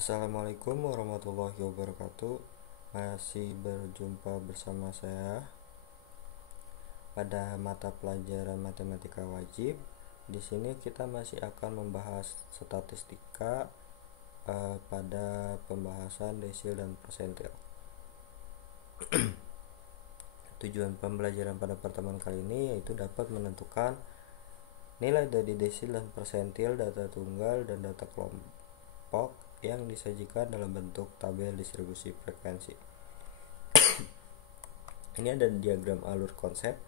Assalamualaikum warahmatullahi wabarakatuh. Masih berjumpa bersama saya pada mata pelajaran matematika wajib. Di sini kita masih akan membahas statistika pada pembahasan desil dan persentil. Tujuan pembelajaran pada pertemuan kali ini yaitu dapat menentukan nilai dari desil dan persentil data tunggal dan data kelompok yang disajikan dalam bentuk tabel distribusi frekuensi. Ini ada diagram alur konsep.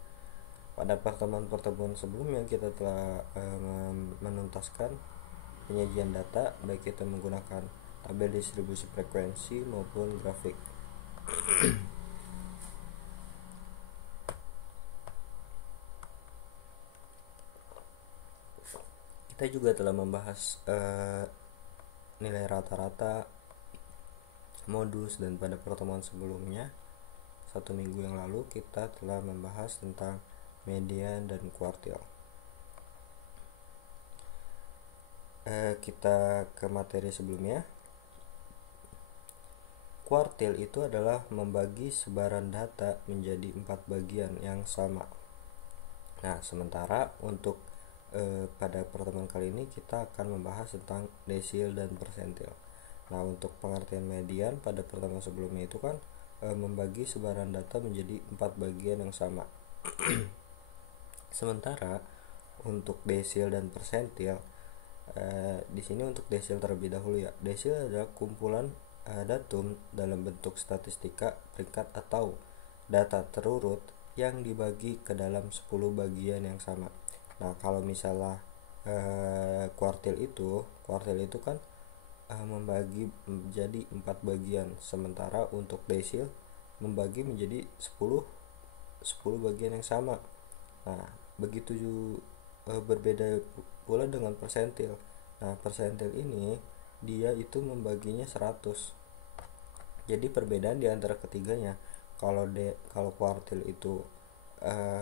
Pada pertemuan-pertemuan sebelumnya kita telah menuntaskan penyajian data baik kita menggunakan tabel distribusi frekuensi maupun grafik. Kita juga telah membahas nilai rata-rata, modus, dan pada pertemuan sebelumnya 1 minggu yang lalu kita telah membahas tentang median dan kuartil. Kita ke materi sebelumnya. Kuartil itu adalah membagi sebaran data menjadi 4 bagian yang sama. Nah, sementara untuk pada pertemuan kali ini kita akan membahas tentang desil dan persentil. Nah, untuk pengertian median pada pertemuan sebelumnya itu kan membagi sebaran data menjadi 4 bagian yang sama. Sementara untuk desil dan persentil, di sini untuk desil terlebih dahulu ya. Desil adalah kumpulan datum dalam bentuk statistika peringkat atau data terurut yang dibagi ke dalam 10 bagian yang sama. Nah, kalau misalnya kuartil itu kan membagi menjadi 4 bagian, sementara untuk desil membagi menjadi 10 bagian yang sama. Nah, begitu berbeda pula dengan persentil. Nah, persentil ini dia itu membaginya 100. Jadi perbedaan di antara ketiganya, kalau kuartil itu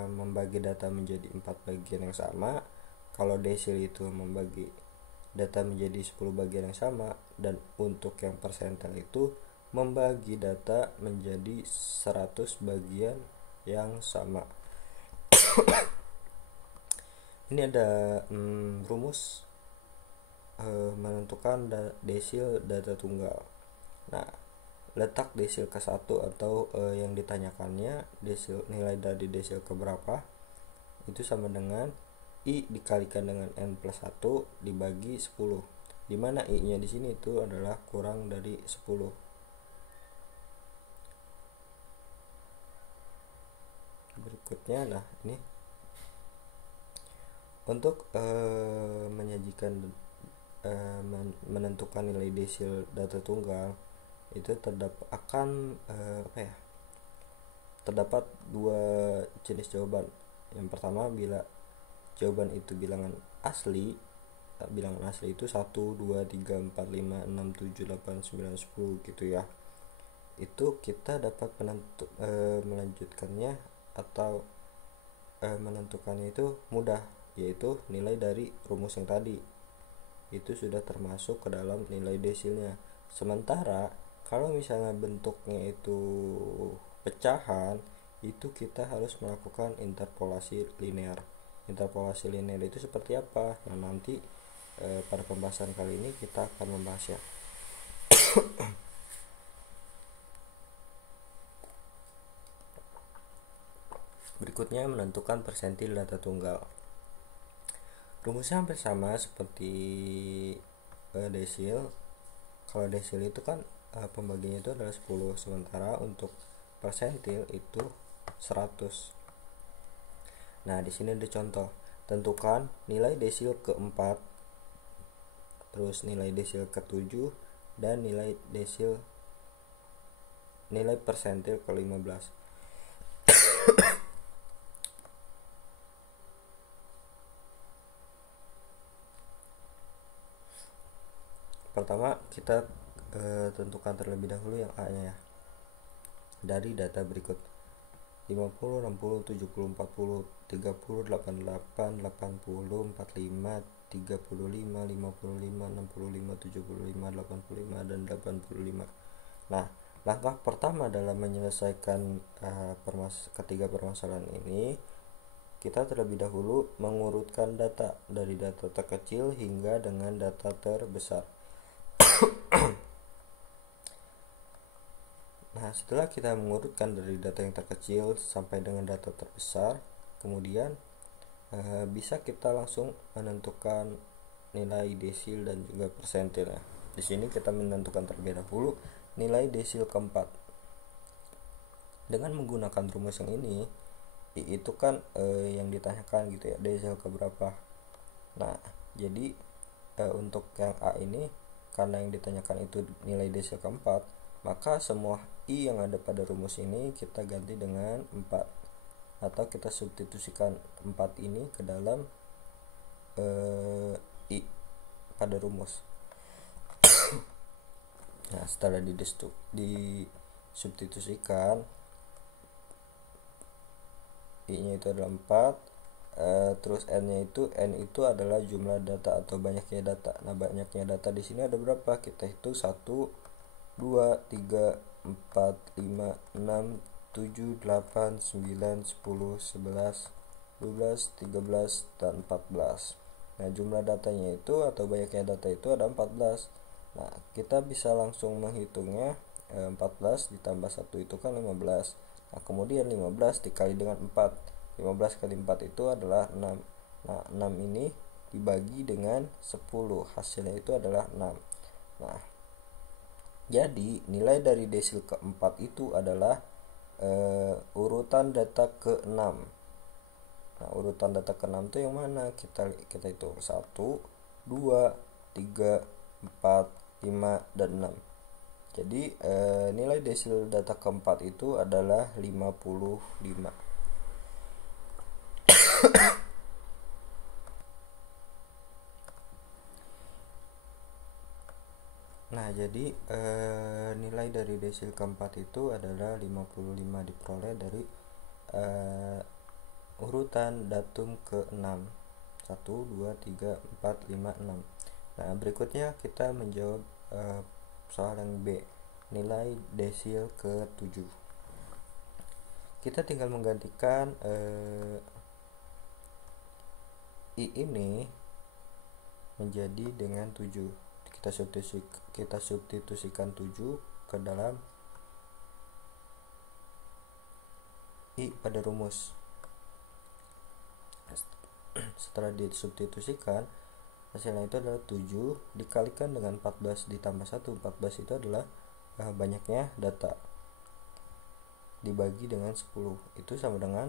membagi data menjadi 4 bagian yang sama, kalau desil itu membagi data menjadi 10 bagian yang sama, dan untuk yang persentil itu membagi data menjadi 100 bagian yang sama. Ini ada rumus menentukan desil data tunggal. Nah, letak desil ke 1 atau yang ditanyakannya nilai dari desil ke berapa itu sama dengan I dikalikan dengan N plus 1 dibagi 10, dimana I nya di sini itu adalah kurang dari 10. Berikutnya, nah ini untuk menyajikan menentukan nilai desil data tunggal itu terdapat 2 jenis jawaban. Yang pertama, bila jawaban itu bilangan asli itu 1, 2, 3, 4, 5, 6, 7, 8, 9, 10 gitu ya. Itu kita dapat melanjutkannya atau menentukannya itu mudah, yaitu nilai dari rumus yang tadi itu sudah termasuk ke dalam nilai desilnya. Sementara kalau misalnya bentuknya itu pecahan, itu kita harus melakukan interpolasi linear. Interpolasi linear itu seperti apa? Nah, nanti pada pembahasan kali ini kita akan membahasnya. Berikutnya, menentukan persentil data tunggal. Rumusnya hampir sama seperti desil. Kalau desil itu kan pembagiannya itu adalah 10, sementara untuk persentil itu 100. Nah, di sini ada contoh. Tentukan nilai desil ke-4, terus nilai desil ke-7, dan nilai persentil ke-15. Pertama, kita tentukan terlebih dahulu yang A-nya ya. Dari data berikut: 50, 60, 70, 40, 30, 88, 80, 45, 35, 55, 65, 75, 85, dan 85. Nah, langkah pertama dalam menyelesaikan ketiga permasalahan ini, kita terlebih dahulu mengurutkan data dari data terkecil hingga dengan data terbesar. Nah, setelah kita mengurutkan dari data yang terkecil sampai dengan data terbesar, kemudian bisa kita langsung menentukan nilai desil dan juga persentil. Di sini kita menentukan terlebih dahulu nilai desil keempat. Dengan menggunakan rumus yang ini, itu kan yang ditanyakan gitu ya, desil keberapa. Nah, jadi untuk yang A ini, karena yang ditanyakan itu nilai desil keempat, maka semua I yang ada pada rumus ini kita ganti dengan 4, atau kita substitusikan 4 ini ke dalam I pada rumus. Nah, setelah disubstitusikan, I nya itu adalah 4, terus N itu adalah jumlah data atau banyaknya data. Nah, banyaknya data di sini ada berapa? Kita hitung 1, 2, 3, 4, 5, 6, 7, 8, 9, 10, 11, 12, 13, dan 14. Nah, jumlah datanya itu atau banyaknya data itu ada 14. Nah, kita bisa langsung menghitungnya. 14 ditambah 1 itu kan 15. Nah, kemudian 15 dikali dengan 4. 15 kali 4 itu adalah 6. Nah, 6 ini dibagi dengan 10. Hasilnya itu adalah 6. Nah, jadi nilai dari desil keempat itu adalah urutan data ke-6. Nah, urutan data ke-6 itu yang mana? Kita hitung 1, 2, 3, 4, 5, dan 6. Jadi nilai desil data keempat itu adalah 55. Nah, jadi nilai dari desil keempat itu adalah 55, diperoleh dari urutan datum ke-6. 1, 2, 3, 4, 5, 6. Nah, berikutnya kita menjawab soal yang B, nilai desil ke-7. Kita tinggal menggantikan I ini menjadi dengan 7. Kita substitusikan 7 ke dalam I pada rumus. Setelah disubstitusikan, hasilnya itu adalah 7 dikalikan dengan 14 ditambah 1. 14 itu adalah banyaknya data dibagi dengan 10, itu sama dengan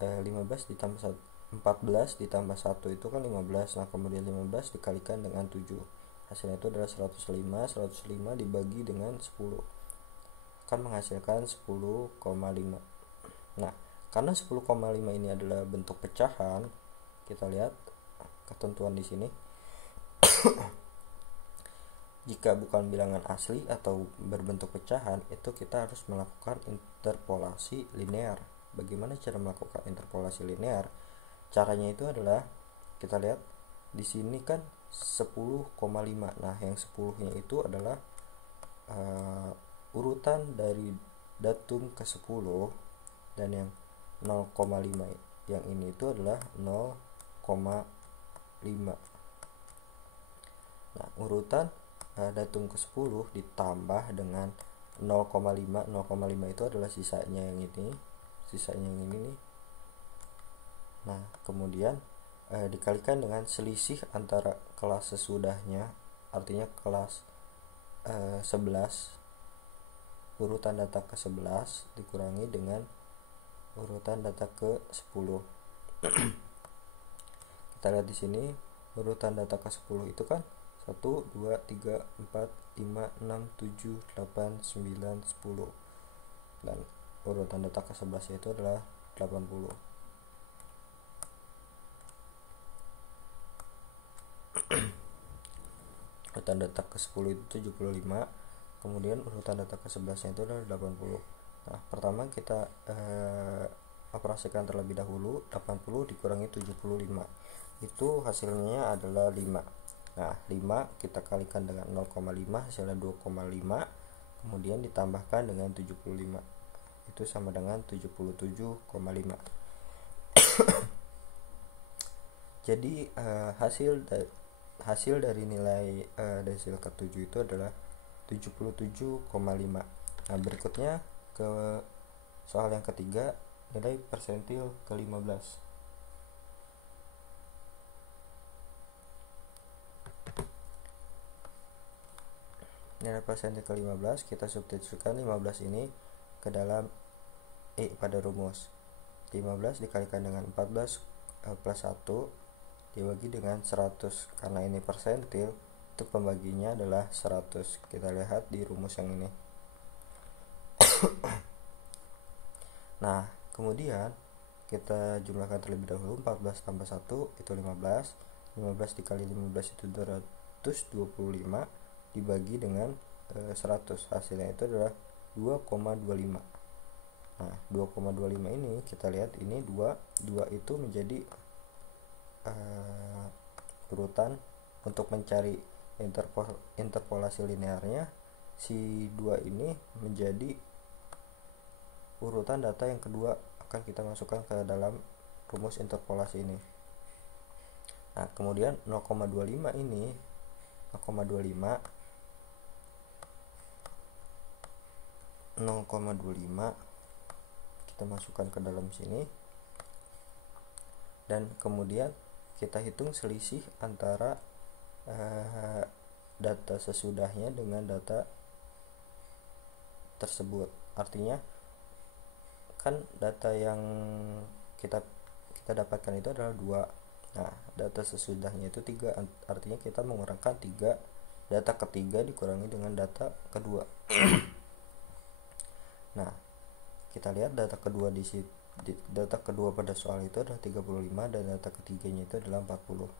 15 ditambah 1. 14 ditambah 1 itu kan 15. Nah, kemudian 15 dikalikan dengan 7, hasilnya itu adalah 105. 105 dibagi dengan 10 akan menghasilkan 10,5. Nah, karena 10,5 ini adalah bentuk pecahan, kita lihat ketentuan di sini. Jika bukan bilangan asli atau berbentuk pecahan, itu kita harus melakukan interpolasi linear. Bagaimana cara melakukan interpolasi linear? Caranya itu adalah, kita lihat di sini kan 10,5. Nah, yang 10-nya itu adalah urutan dari datum ke-10, dan yang 0,5 yang ini itu adalah 0,5. Nah, urutan datum ke-10 ditambah dengan 0,5. 0,5 itu adalah sisanya yang ini nih. Nah, kemudian dikalikan dengan selisih antara kelas sesudahnya, artinya kelas 11, urutan data ke-11 dikurangi dengan urutan data ke-10. Kita lihat di sini urutan data ke-10 itu kan 1, 2, 3, 4, 5, 6, 7, 8, 9, 10. Dan urutan data ke-11 itu adalah 80. Urutan data ke-10 itu 75, kemudian urutan data ke-11 itu adalah 80. Nah, pertama kita operasikan terlebih dahulu. 80 dikurangi 75. itu hasilnya adalah 5. Nah 5 kita kalikan dengan 0,5 hasilnya 2,5, kemudian ditambahkan dengan 75, itu sama dengan 77,5. Jadi hasil dari nilai desil ke-7 itu adalah 77,5. Nah berikutnya ke soal yang ketiga, nilai persentil ke-15. Nilai persentil ke-15 kita substitusikan 15 ini ke dalam pada rumus. 15 dikalikan dengan 14 plus 1 dibagi dengan 100. Karena ini persentil, untuk pembaginya adalah 100. Kita lihat di rumus yang ini. Nah kemudian kita jumlahkan terlebih dahulu. 14 tambah 1 itu 15. 15 dikali 15 itu 225 dibagi dengan 100, hasilnya itu adalah 2,25. Nah 2,25 ini kita lihat ini 2 itu menjadi urutan untuk mencari interpolasi linearnya. Si 2 ini menjadi urutan data yang kedua akan kita masukkan ke dalam rumus interpolasi ini. Nah kemudian 0,25 ini 0,25 kita masukkan ke dalam sini, dan kemudian kita hitung selisih antara data sesudahnya dengan data tersebut. Artinya kan data yang kita dapatkan itu adalah 2. Nah data sesudahnya itu 3, artinya kita mengurangkan 3, data ketiga dikurangi dengan data kedua. Nah kita lihat data kedua data kedua pada soal itu adalah 35 dan data ketiganya itu adalah 40.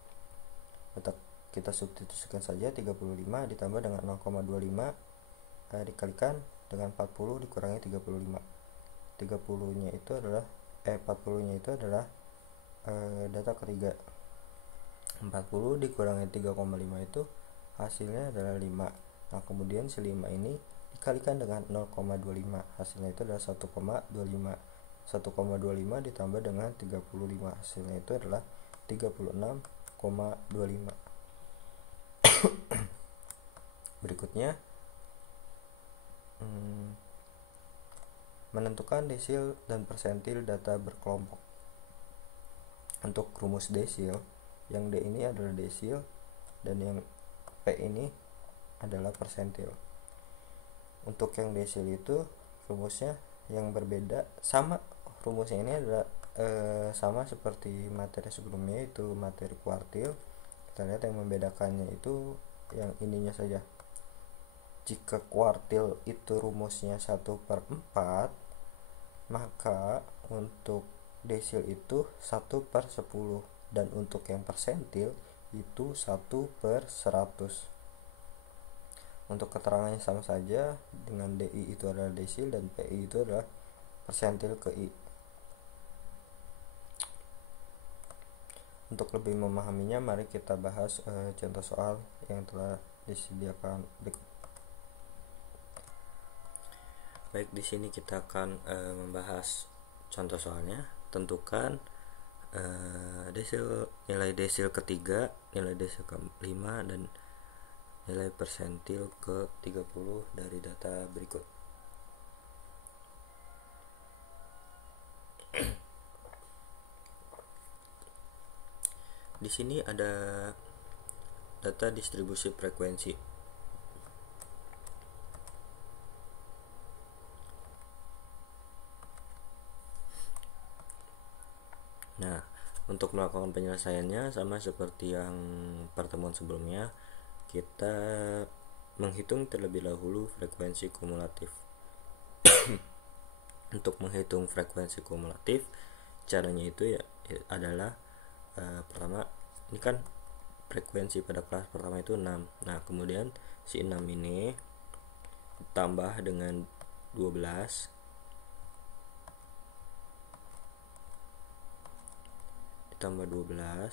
Data kita substitusikan saja 35 ditambah dengan 0,25 dikalikan dengan 40 dikurangi 35. 30-nya itu adalah 40-nya itu adalah data ketiga. 40 dikurangi 3,5 itu hasilnya adalah 5. Nah kemudian si 5 ini dikalikan dengan 0,25, hasilnya itu adalah 1,25. 1,25 ditambah dengan 35, hasilnya itu adalah 36,25. Berikutnya menentukan desil dan persentil data berkelompok. Untuk rumus desil, yang D ini adalah desil dan yang P ini adalah persentil. Untuk yang desil itu rumusnya yang berbeda, sama rumusnya ini adalah sama seperti materi sebelumnya, itu materi kuartil. Kita lihat yang membedakannya itu yang ininya saja. Jika kuartil itu rumusnya 1/4, maka untuk desil itu 1/10, dan untuk yang persentil itu 1/100. Untuk keterangannya sama saja, dengan DI itu adalah desil dan PI itu adalah persentil ke I. Untuk lebih memahaminya, mari kita bahas contoh soal yang telah disediakan berikut. Baik, di sini kita akan membahas contoh soalnya. Tentukan nilai desil ketiga, nilai desil ke-5, dan nilai persentil ke-30 dari data berikut. Di sini ada data distribusi frekuensi. Nah, untuk melakukan penyelesaiannya sama seperti yang pertemuan sebelumnya, kita menghitung terlebih dahulu frekuensi kumulatif. Untuk menghitung frekuensi kumulatif, caranya itu adalah pertama, ini kan frekuensi pada kelas pertama itu 6. Nah kemudian si 6 ini ditambah dengan 12 ditambah 12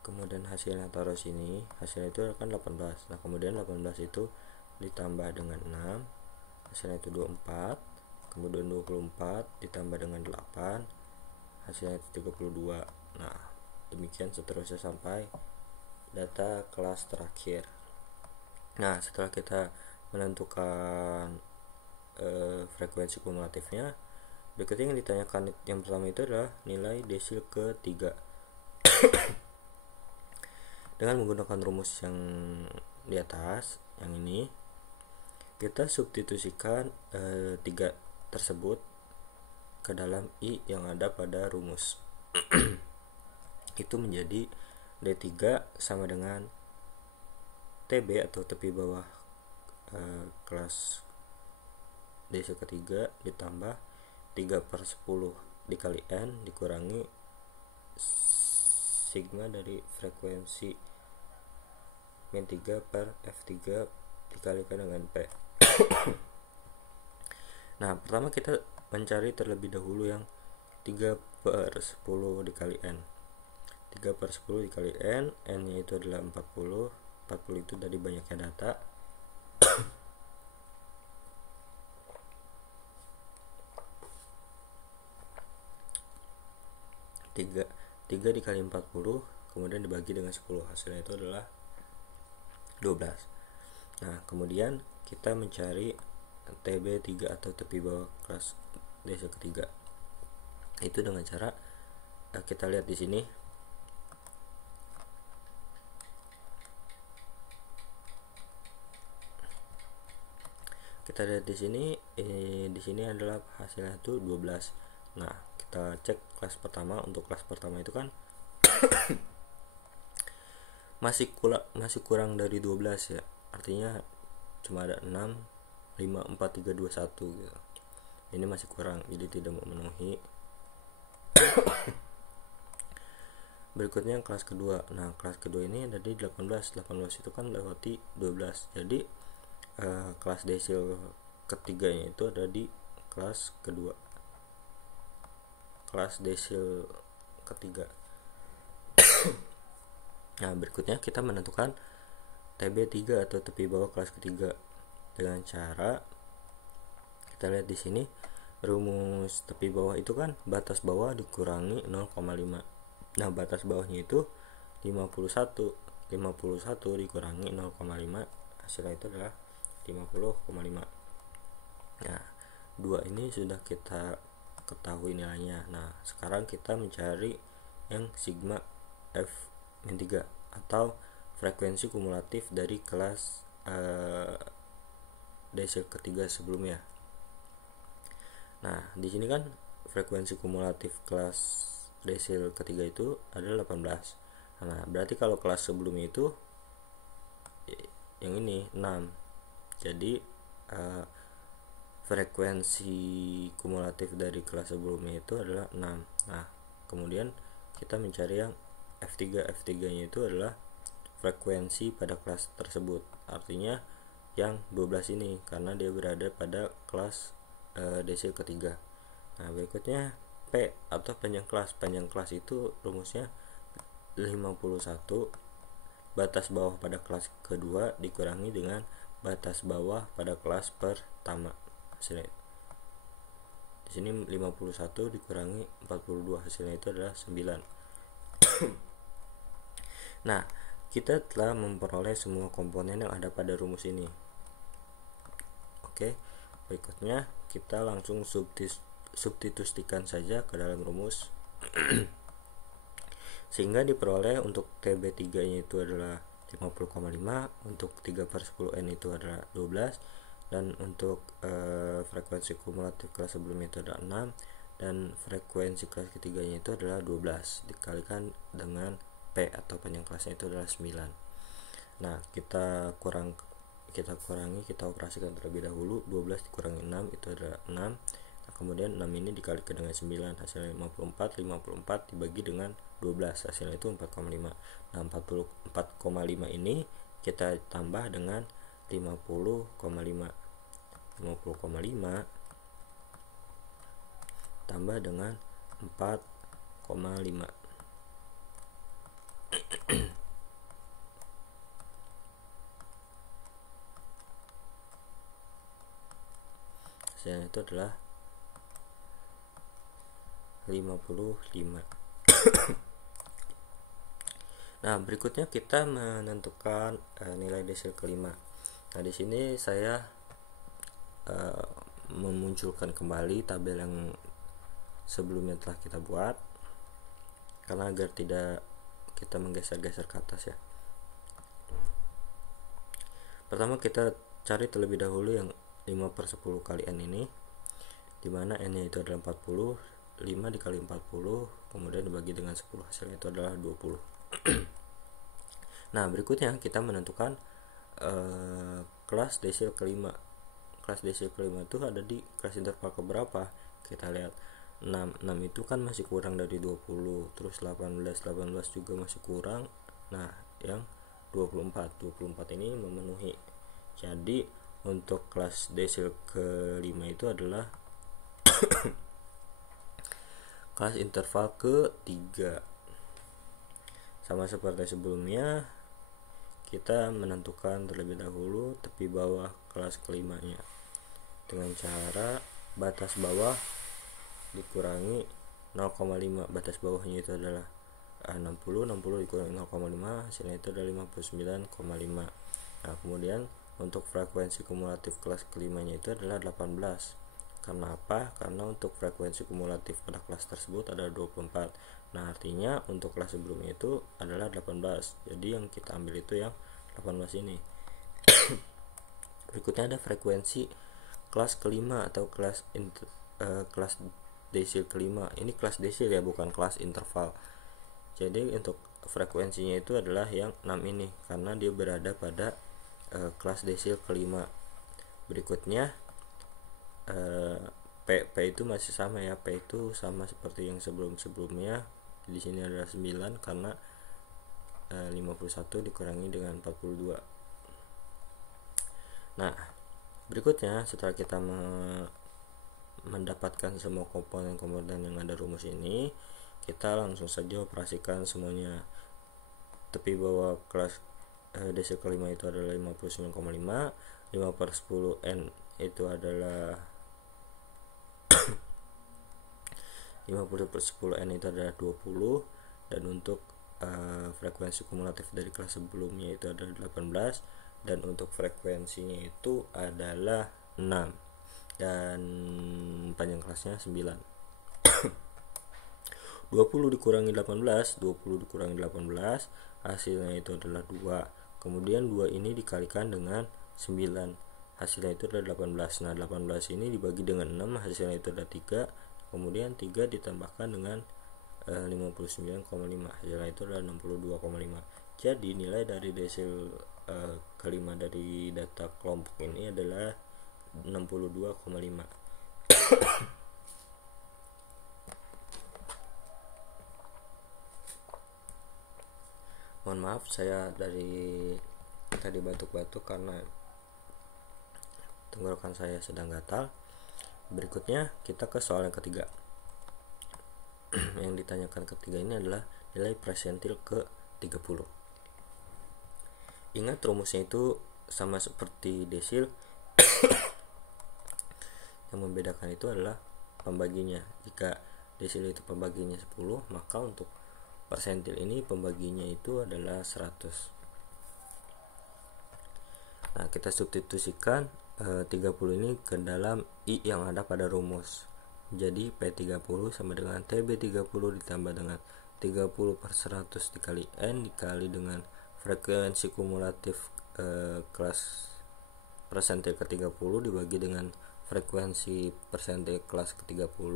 kemudian hasilnya taruh sini, hasilnya itu kan 18. Nah kemudian 18 itu ditambah dengan 6, hasilnya itu 24, kemudian 24 ditambah dengan 8, hasilnya itu 32. Nah demikian seterusnya sampai data kelas terakhir. Nah setelah kita menentukan frekuensi kumulatifnya, berikutnya yang ditanyakan yang pertama itu adalah nilai desil ketiga. Dengan menggunakan rumus yang di atas, yang ini, kita substitusikan 3 tersebut ke dalam I yang ada pada rumus. Itu menjadi D3 sama dengan TB atau tepi bawah kelas desil ketiga ditambah 3/10 dikali N dikurangi sigma dari frekuensi min 3 per F3 dikalikan dengan P. Nah pertama kita mencari terlebih dahulu yang 3/10 dikali N. 3/10 dikali N, N nya itu adalah 40. 40 itu dari banyaknya data. 3 dikali 40 kemudian dibagi dengan 10, hasilnya itu adalah 12. Nah kemudian kita mencari TB3 atau tepi bawah kelas desil ketiga, itu dengan cara kita lihat di sini. Kita lihat di sini adalah hasilnya itu 12. Nah kita cek kelas pertama. Untuk kelas pertama itu kan masih kurang dari 12 ya, artinya cuma ada 6, 5, 4, 3, 2, 1 gitu. Ini masih kurang, jadi tidak memenuhi. Berikutnya kelas kedua. Nah kelas kedua ini ada di 18 itu kan lewati 12, jadi kelas desil ketiganya itu ada di kelas kedua, kelas desil ketiga. Nah berikutnya kita menentukan TB3 atau tepi bawah kelas ketiga dengan cara kita lihat di sini. Rumus tepi bawah itu kan batas bawah dikurangi 0,5. Nah batas bawahnya itu 51 dikurangi 0,5, hasilnya itu adalah 50,5. Nah 2 ini sudah kita ketahui nilainya. Nah sekarang kita mencari yang sigma F-3 atau frekuensi kumulatif dari kelas desil ketiga sebelumnya. Nah di sini kan frekuensi kumulatif kelas desil ketiga itu adalah 18. Nah berarti kalau kelas sebelumnya itu yang ini 6, jadi frekuensi kumulatif dari kelas sebelumnya itu adalah 6. Nah kemudian kita mencari yang F3 nya itu adalah frekuensi pada kelas tersebut, artinya yang 12 ini karena dia berada pada kelas desil ketiga. Nah berikutnya P atau panjang kelas. Panjang kelas itu rumusnya 51 batas bawah pada kelas kedua dikurangi dengan batas bawah pada kelas pertama. Hasilnya di sini 51 dikurangi 42, hasilnya itu adalah 9. Nah kita telah memperoleh semua komponen yang ada pada rumus ini. Oke, berikutnya kita langsung substitusikan saja ke dalam rumus sehingga diperoleh untuk TB3 nya itu adalah 50,5, untuk 3/10 N itu adalah 12, dan untuk frekuensi kumulatif kelas sebelumnya itu adalah 6, dan frekuensi kelas ketiganya itu adalah 12 dikalikan dengan P atau panjang kelasnya itu adalah 9. Nah kita kurangi, kita operasikan terlebih dahulu. 12 dikurangi 6 itu adalah 6. Nah, kemudian 6 ini dikalikan dengan 9, hasilnya 54 dibagi dengan 12, hasilnya itu 4,5. Nah 44,5 ini kita tambah dengan 50,5 tambah dengan 4,5. hasilnya itu adalah 55. Nah, berikutnya kita menentukan nilai desil kelima. Nah, di sini saya memunculkan kembali tabel yang sebelumnya telah kita buat, karena agar tidak kita menggeser-geser ke atas ya. Pertama kita cari terlebih dahulu yang 5/10 kali n ini, dimana n nya itu adalah 40, 5 dikali 40 kemudian dibagi dengan 10, hasilnya itu adalah 20. Nah, berikutnya kita menentukan kelas desil kelima. Kelas desil kelima itu ada di kelas interval keberapa? Kita lihat 6 itu kan masih kurang dari 20, terus 18 juga masih kurang. Nah, yang 24 ini memenuhi. Jadi untuk kelas desil kelima itu adalah kelas interval ketiga. Sama seperti sebelumnya, kita menentukan terlebih dahulu tepi bawah kelas kelimanya dengan cara batas bawah dikurangi 0,5. Batas bawahnya itu adalah 60 dikurangi 0,5, hasilnya itu adalah 59,5. Nah, kemudian untuk frekuensi kumulatif kelas kelimanya itu adalah 18. Karena apa? Karena untuk frekuensi kumulatif pada kelas tersebut adalah 24. Nah, artinya untuk kelas sebelumnya itu adalah 18. Jadi yang kita ambil itu yang 18 ini. Berikutnya ada frekuensi kelas kelima atau kelas desil kelima. Ini kelas desil ya, bukan kelas interval. Jadi untuk frekuensinya itu adalah yang 6 ini, karena dia berada pada kelas desil kelima. Berikutnya P itu masih sama ya, P itu sama seperti yang sebelumnya. Di sini adalah 9 karena 51 dikurangi dengan 42. Nah, berikutnya setelah kita mendapatkan semua komponen-komponen yang ada rumus ini, kita langsung saja operasikan semuanya. Tepi bawah kelas desil kelima itu adalah 59,5, 5/10 n itu adalah 50/10 n itu adalah 20, dan untuk frekuensi kumulatif dari kelas sebelumnya itu adalah 18, dan untuk frekuensinya itu adalah 6 dan panjang kelasnya 9. 20 dikurangi 18, hasilnya itu adalah 2. Kemudian 2 ini dikalikan dengan 9, hasilnya itu adalah 18. Nah, 18 ini dibagi dengan 6, hasilnya itu adalah 3. Kemudian 3 ditambahkan dengan 59,5, hasilnya itu adalah 62,5. Jadi nilai dari desil kelima dari data kelompok ini adalah 62,5. Mohon maaf saya dari tadi batuk-batuk karena tenggorokan saya sedang gatal. Berikutnya kita ke soal yang ketiga. Yang ditanyakan ketiga ini adalah nilai persentil ke 30. Ingat rumusnya itu sama seperti desil. Yang membedakan itu adalah pembaginya. Jika desil itu pembaginya 10, maka untuk persentil ini pembaginya itu adalah 100. Nah, kita substitusikan 30 ini ke dalam I yang ada pada rumus. Jadi P30 sama dengan TB30 ditambah dengan 30/100 dikali N dikali dengan frekuensi kumulatif kelas persentil ke-30 dibagi dengan frekuensi persentil kelas ke-30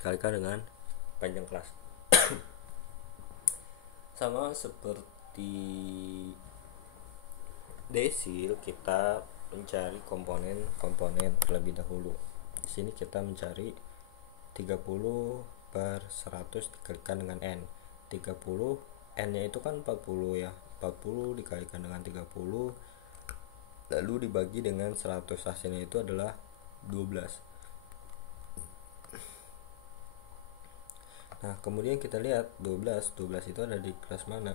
dikalikan dengan panjang kelas. Sama seperti desil, kita mencari komponen terlebih dahulu. Di sini kita mencari 30/100 dikalikan dengan N. 30 N-nya itu kan 40 ya. 40 dikalikan dengan 30 lalu dibagi dengan 100, hasilnya itu adalah 12. Nah, kemudian kita lihat 12 itu ada di kelas mana?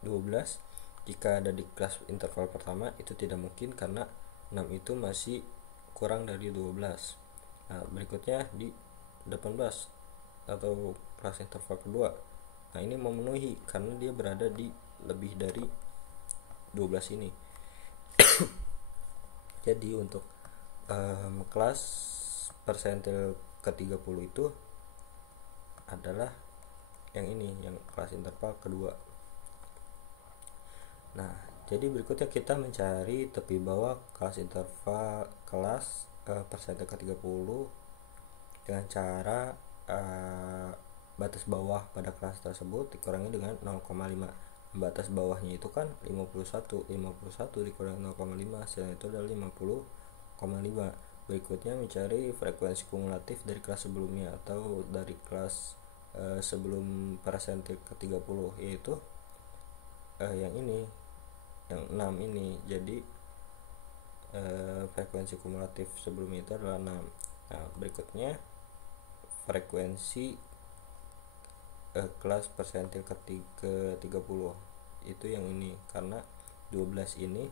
12 jika ada di kelas interval pertama itu tidak mungkin karena 6 itu masih kurang dari 12. Nah, berikutnya di 18 atau kelas interval kedua. Nah, ini memenuhi karena dia berada di lebih dari 12 ini. Jadi untuk kelas persentil ke-30 itu adalah yang ini, yang kelas interval kedua. Nah, jadi berikutnya kita mencari tepi bawah kelas interval kelas persentil ke-30 dengan cara batas bawah pada kelas tersebut dikurangi dengan 0,5. Batas bawahnya itu kan 51 dikurangi 0,5, hasilnya itu adalah 50,5. Berikutnya mencari frekuensi kumulatif dari kelas sebelumnya atau dari kelas sebelum persentil ke-30, yaitu yang ini, yang 6 ini. Jadi frekuensi kumulatif sebelumnya itu adalah 6. Nah, berikutnya frekuensi kelas persentil ke-30 itu yang ini, karena 12 ini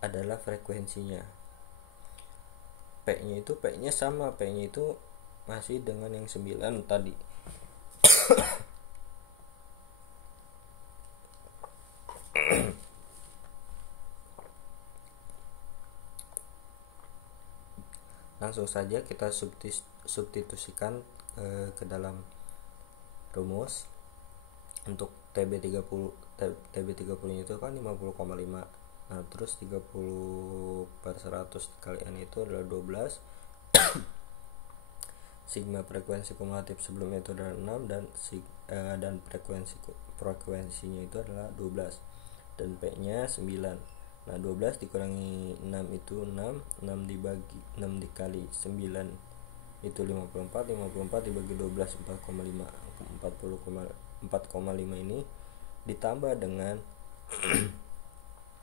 adalah frekuensinya. P-nya sama, P-nya itu masih dengan yang 9 tadi. Langsung saja kita substitusikan ke dalam rumus. Untuk TB30 itu kan 50,5. Nah, terus 30/100 kali N itu adalah 12. Sigma frekuensi kumulatif sebelumnya itu adalah 6 dan frekuensinya itu adalah 12 dan P-nya 9. Nah, 12 dikurangi 6 itu 6 dikali 9 itu 54 dibagi 12 4,5. 4,5 ini ditambah dengan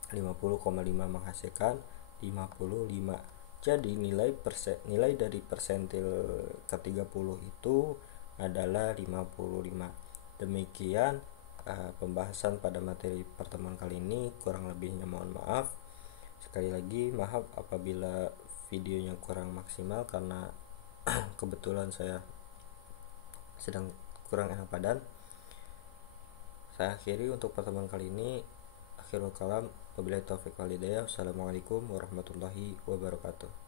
50,5 menghasilkan 55. Jadi nilai dari persentil ke-30 itu adalah 55. Demikian pembahasan pada materi pertemuan kali ini. Kurang lebihnya mohon maaf. Sekali lagi maaf apabila videonya kurang maksimal karena kebetulan saya sedang kurang enak badan. Saya akhiri untuk pertemuan kali ini. Akhirul kalam, wabillahi taufiq wal hidayah. Assalamualaikum warahmatullahi wabarakatuh.